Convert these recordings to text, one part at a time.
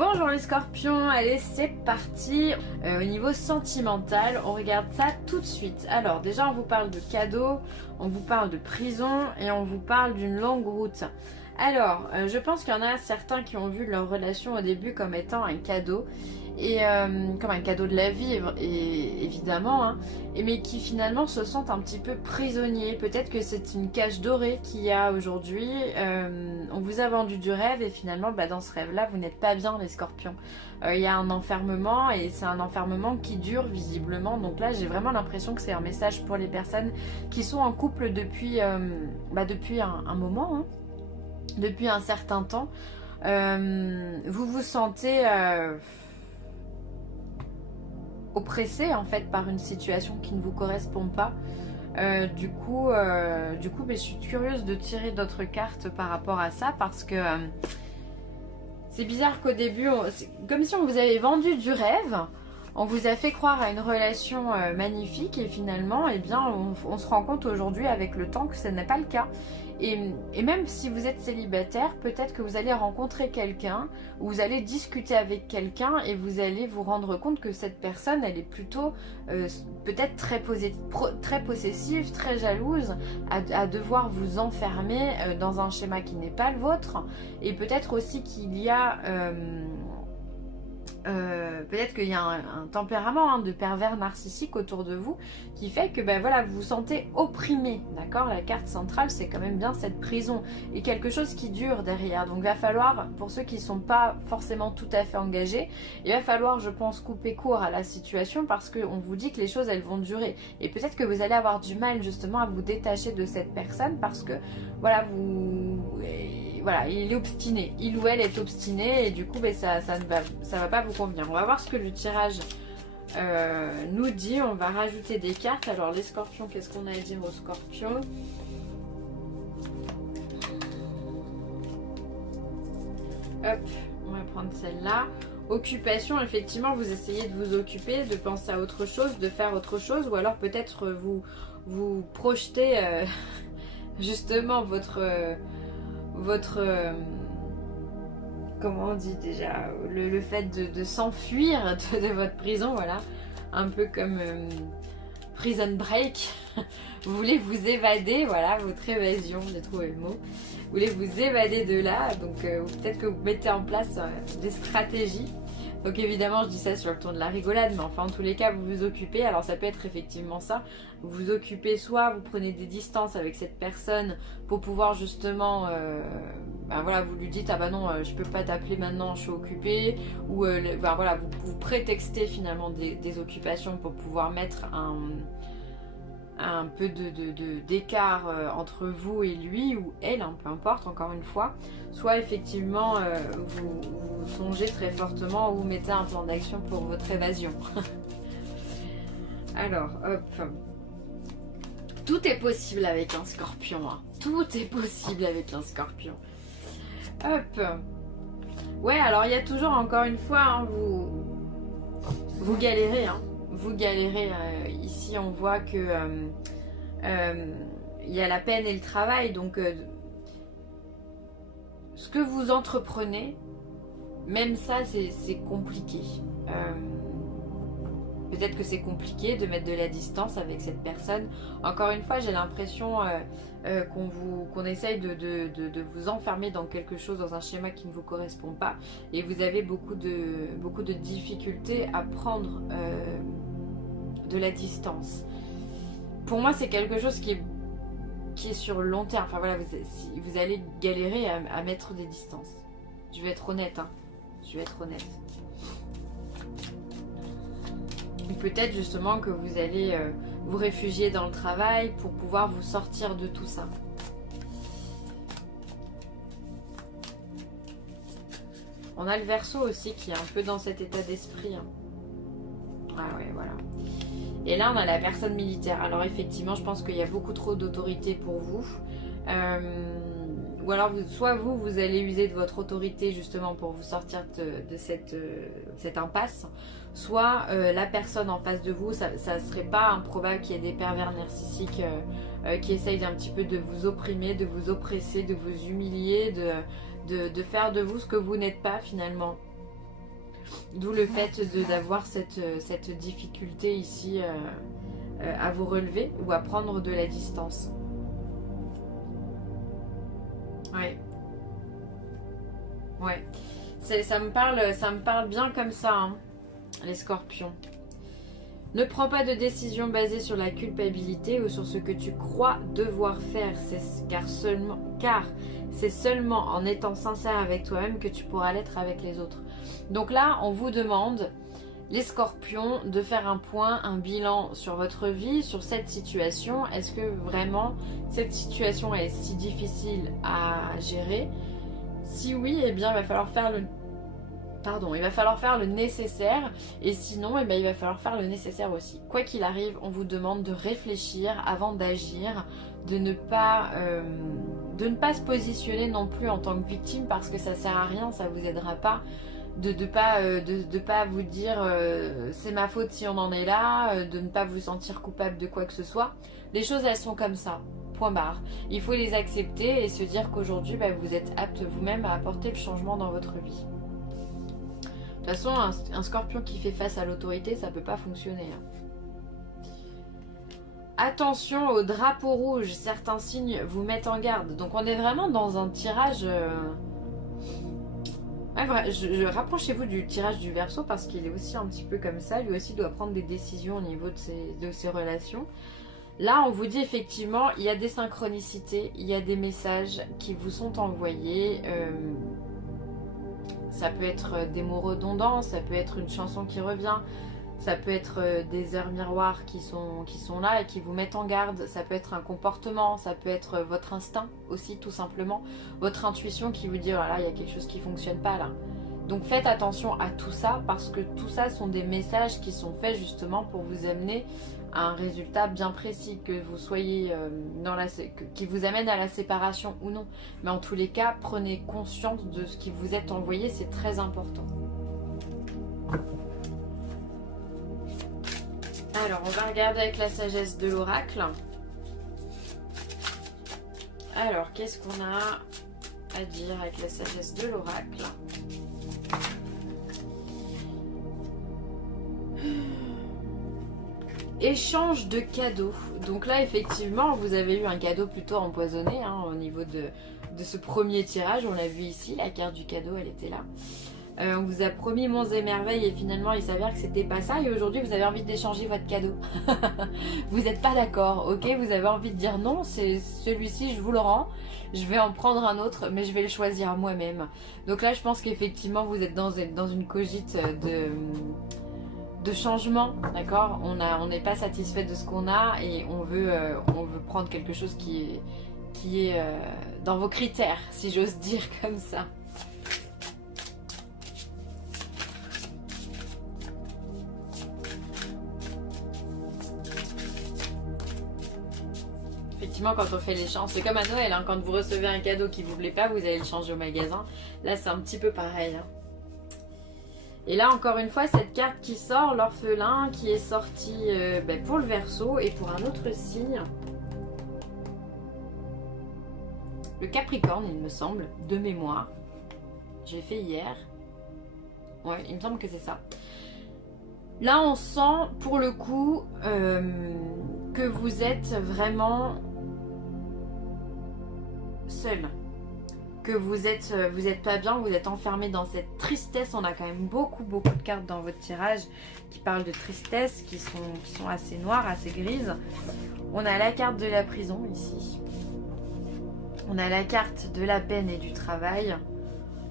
Bonjour les scorpions, allez c'est parti. Au niveau sentimental, on regarde ça tout de suite. Alors déjà on vous parle de cadeaux, on vous parle de prison et on vous parle d'une longue route. Alors je pense qu'il y en a certains qui ont vu leur relation au début comme étant un cadeau. Et comme un cadeau de la vie évidemment hein, mais qui finalement se sentent un petit peu prisonniers. Peut-être que c'est une cage dorée qu'il y a aujourd'hui. On vous a vendu du rêve et finalement dans ce rêve là vous n'êtes pas bien les scorpions. Il y a un enfermement et c'est un enfermement qui dure visiblement. Donc là j'ai vraiment l'impression que c'est un message pour les personnes qui sont en couple depuis, depuis un moment hein, depuis un certain temps. Vous vous sentez oppressé en fait par une situation qui ne vous correspond pas. Du coup je suis curieuse de tirer d'autres cartes par rapport à ça parce que c'est bizarre qu'au début, c'est comme si on vous avait vendu du rêve, on vous a fait croire à une relation magnifique et finalement on se rend compte aujourd'hui avec le temps que ce n'est pas le cas. Et même si vous êtes célibataire, peut-être que vous allez rencontrer quelqu'un, ou vous allez discuter avec quelqu'un et vous allez vous rendre compte que cette personne, elle est plutôt peut-être très possessive, très jalouse, à devoir vous enfermer dans un schéma qui n'est pas le vôtre. Et peut-être aussi qu'il y a... peut-être qu'il y a un tempérament de pervers narcissique autour de vous qui fait que vous vous sentez opprimé, d'accord. La carte centrale c'est quand même bien cette prison et quelque chose qui dure derrière. Donc il va falloir, pour ceux qui ne sont pas forcément tout à fait engagés, il va falloir je pense couper court à la situation parce qu'on vous dit que les choses elles vont durer et peut-être que vous allez avoir du mal justement à vous détacher de cette personne parce que il est obstiné, il ou elle est obstiné et du coup ça va pas vous convenir. On va voir ce que le tirage nous dit, on va rajouter des cartes. Alors les scorpions, qu'est-ce qu'on a à dire aux scorpions? Hop, on va prendre celle-là. Occupation, effectivement vous essayez de vous occuper, de penser à autre chose, de faire autre chose, ou alors peut-être vous projetez justement votre comment on dit déjà, le fait de s'enfuir de votre prison, voilà, un peu comme Prison Break. Vous voulez vous évader, voilà, votre évasion, j'ai trouvé le mot. Vous voulez vous évader de là, donc peut-être que vous mettez en place des stratégies. Donc évidemment je dis ça sur le ton de la rigolade, mais enfin en tous les cas vous vous occupez. Alors ça peut être effectivement ça, vous vous occupez, soit vous prenez des distances avec cette personne pour pouvoir justement vous lui dites ah bah non je peux pas t'appeler maintenant, je suis occupée, ou vous prétextez finalement des occupations pour pouvoir mettre un peu d'écart entre vous et lui ou elle, hein, peu importe, encore une fois. Soit effectivement vous songez très fortement ou vous mettez un plan d'action pour votre évasion. Alors hop, tout est possible avec un scorpion, hein. Tout est possible avec un scorpion. Hop, ouais, alors il y a toujours, encore une fois hein, vous galérez hein. Vous galérez, ici on voit que il y a la peine et le travail, donc ce que vous entreprenez, même ça c'est compliqué. Peut-être que c'est compliqué de mettre de la distance avec cette personne. Encore une fois j'ai l'impression qu'on essaye de vous enfermer dans quelque chose, dans un schéma qui ne vous correspond pas, et vous avez beaucoup de difficultés à prendre de la distance. Pour moi c'est quelque chose qui est sur le long terme. Enfin voilà, vous allez galérer à mettre des distances. Je vais être honnête hein. Je vais être honnête. Peut-être justement que vous allez vous réfugier dans le travail pour pouvoir vous sortir de tout ça. On a le Verseau aussi qui est un peu dans cet état d'esprit hein. Ah ouais, voilà. Et là on a la personne militaire. Alors effectivement je pense qu'il y a beaucoup trop d'autorité pour vous. Ou alors soit vous allez user de votre autorité justement pour vous sortir de cette impasse. Soit la personne en face de vous, ça serait pas improbable qu'il y ait des pervers narcissiques qui essayent un petit peu de vous opprimer, de vous oppresser, de vous humilier, de faire de vous ce que vous n'êtes pas finalement. D'où le fait d'avoir cette difficulté ici à vous relever ou à prendre de la distance. Ouais. Ouais. Ça me parle bien comme ça, hein, les scorpions. Ne prends pas de décision basée sur la culpabilité ou sur ce que tu crois devoir faire, car c'est seulement en étant sincère avec toi-même que tu pourras l'être avec les autres. Donc là, on vous demande, les scorpions, de faire un point, un bilan sur votre vie, sur cette situation. Est-ce que vraiment cette situation est si difficile à gérer? Si oui, eh bien il va falloir faire le nécessaire, et sinon eh bien, il va falloir faire le nécessaire aussi. Quoi qu'il arrive, on vous demande de réfléchir avant d'agir, de ne pas se positionner non plus en tant que victime, parce que ça sert à rien, ça vous aidera pas. De pas vous dire c'est ma faute si on en est là, de ne pas vous sentir coupable de quoi que ce soit. Les choses, elles sont comme ça. Point barre. Il faut les accepter et se dire qu'aujourd'hui, vous êtes apte vous-même à apporter le changement dans votre vie. De toute façon, un scorpion qui fait face à l'autorité, ça peut pas fonctionner. Attention au drapeau rouge, certains signes vous mettent en garde. Donc on est vraiment dans un tirage... rapprochez-vous du tirage du Verseau, parce qu'il est aussi un petit peu comme ça. Lui aussi doit prendre des décisions au niveau de ses relations. Là, on vous dit effectivement, il y a des synchronicités, il y a des messages qui vous sont envoyés. Ça peut être des mots redondants, ça peut être une chanson qui revient, ça peut être des heures miroirs qui sont là et qui vous mettent en garde. Ça peut être un comportement, ça peut être votre instinct aussi, tout simplement. Votre intuition qui vous dit, voilà, il y a quelque chose qui ne fonctionne pas là. Donc faites attention à tout ça, parce que tout ça sont des messages qui sont faits justement pour vous amener à un résultat bien précis, que vous soyez qui vous amène à la séparation ou non. Mais en tous les cas, prenez conscience de ce qui vous est envoyé, c'est très important. Alors, on va regarder avec la sagesse de l'oracle. Alors, qu'est-ce qu'on a à dire avec la sagesse de l'oracle ? Échange de cadeaux. Donc là, effectivement, vous avez eu un cadeau plutôt empoisonné au niveau de ce premier tirage. On l'a vu ici, la carte du cadeau, elle était là. On vous a promis monts et merveilles et finalement il s'avère que c'était pas ça, et aujourd'hui vous avez envie d'échanger votre cadeau. Vous n'êtes pas d'accord, ok, vous avez envie de dire non, c'est celui-ci, je vous le rends, je vais en prendre un autre, mais je vais le choisir moi-même. Donc là je pense qu'effectivement vous êtes dans une cogite de changement, d'accord. On n'est pas satisfait de ce qu'on a et on veut prendre quelque chose qui est dans vos critères, si j'ose dire comme ça. Effectivement, quand on fait l'échange, c'est comme à Noël, quand vous recevez un cadeau qui vous plaît pas, vous allez le changer au magasin. Là, c'est un petit peu pareil. Et là, encore une fois, cette carte qui sort, l'orphelin, qui est sorti pour le Verseau et pour un autre signe. Le Capricorne, il me semble, de mémoire. J'ai fait hier. Ouais, il me semble que c'est ça. Là, on sent, pour le coup, que vous êtes vraiment seul, que vous êtes pas bien, vous êtes enfermé dans cette tristesse. On a quand même beaucoup de cartes dans votre tirage qui parlent de tristesse, qui sont assez noires, assez grises. On a la carte de la prison ici, on a la carte de la peine et du travail,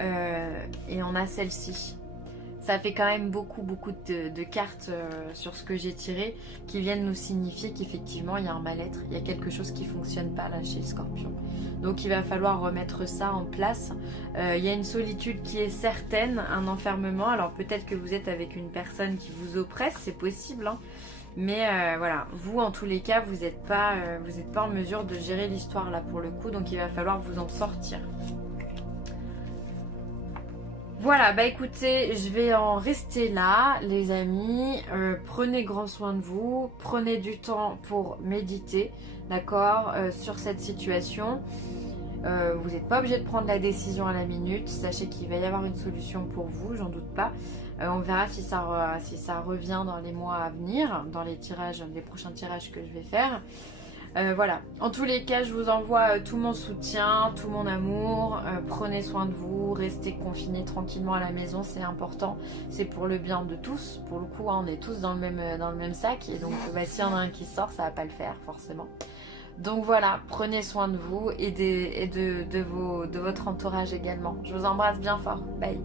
et on a celle-ci. Ça fait quand même beaucoup de cartes sur ce que j'ai tiré, qui viennent nous signifier qu'effectivement il y a un mal-être, il y a quelque chose qui ne fonctionne pas là chez le Scorpion. Donc il va falloir remettre ça en place. Il y a une solitude qui est certaine, un enfermement. Alors peut-être que vous êtes avec une personne qui vous oppresse, c'est possible, mais voilà, vous en tous les cas, vous n'êtes pas en mesure de gérer l'histoire là pour le coup, donc il va falloir vous en sortir. Voilà, écoutez, je vais en rester là, les amis. Prenez grand soin de vous, prenez du temps pour méditer, d'accord, sur cette situation. Vous n'êtes pas obligé de prendre la décision à la minute. Sachez qu'il va y avoir une solution pour vous, j'en doute pas. On verra si ça revient dans les mois à venir, dans les prochains tirages que je vais faire. Voilà, en tous les cas je vous envoie tout mon soutien, tout mon amour, prenez soin de vous, restez confinés tranquillement à la maison, c'est important, c'est pour le bien de tous, pour le coup hein, on est tous dans le même sac et donc s'il y en a un qui sort ça va pas le faire forcément. Donc voilà, prenez soin de vous et de votre entourage également. Je vous embrasse bien fort, bye.